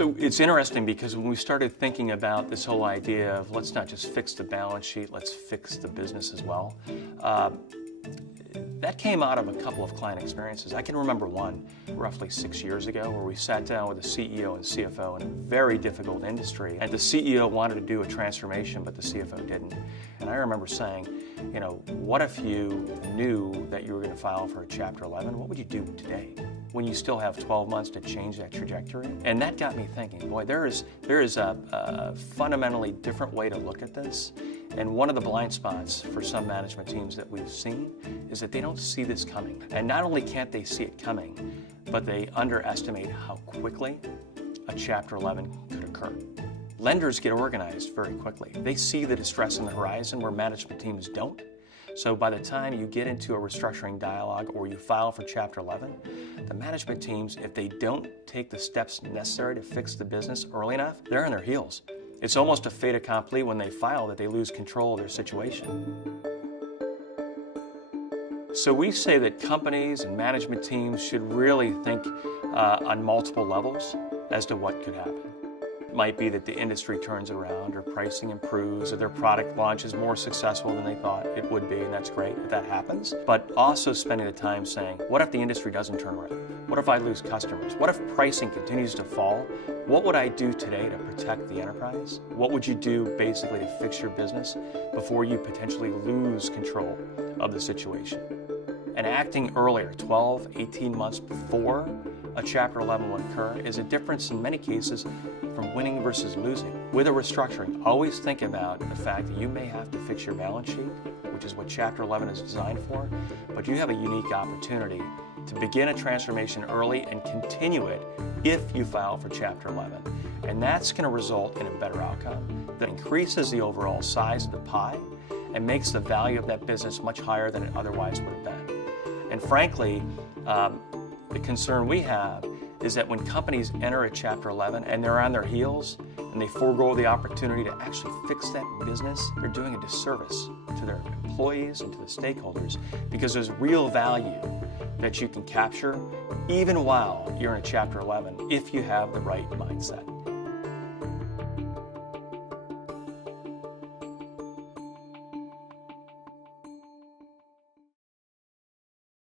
So it's interesting because when we started thinking about this whole idea of let's not just fix the balance sheet, let's fix the business as well, that came out of a couple of client experiences. I can remember one roughly 6 years ago where we sat down with the CEO and CFO in a very difficult industry, and the CEO wanted to do a transformation, but the CFO didn't. And I remember saying, you know, what if you knew that you were going to file for a Chapter 11? What would you do today when you still have 12 months to change that trajectory? And that got me thinking, boy, there is a fundamentally different way to look at this. And one of the blind spots for some management teams that we've seen is that they don't see this coming. And not only can't they see it coming, but they underestimate how quickly a Chapter 11 could occur. Lenders get organized very quickly. They see the distress on the horizon where management teams don't. So by the time you get into a restructuring dialogue or you file for Chapter 11, the management teams, if they don't take the steps necessary to fix the business early enough, they're on their heels. It's almost a fait accompli when they file that they lose control of their situation. So we say that companies and management teams should really think on multiple levels as to what could happen. It might be that the industry turns around or pricing improves or their product launch is more successful than they thought it would be, and that's great if that happens. But also spending the time saying, what if the industry doesn't turn around? What if I lose customers? What if pricing continues to fall? What would I do today to protect the enterprise? What would you do basically to fix your business before you potentially lose control of the situation? And acting earlier, 12, 18 months before a Chapter 11 will occur, is a difference in many cases from winning versus losing. With a restructuring, always think about the fact that you may have to fix your balance sheet, which is what Chapter 11 is designed for, but you have a unique opportunity to begin a transformation early and continue it if you file for Chapter 11. And that's going to result in a better outcome that increases the overall size of the pie and makes the value of that business much higher than it otherwise would have been. And frankly, the concern we have is that when companies enter a Chapter 11 and they're on their heels and they forego the opportunity to actually fix that business, they're doing a disservice to their employees and to the stakeholders, because there's real value that you can capture even while you're in a Chapter 11 if you have the right mindset.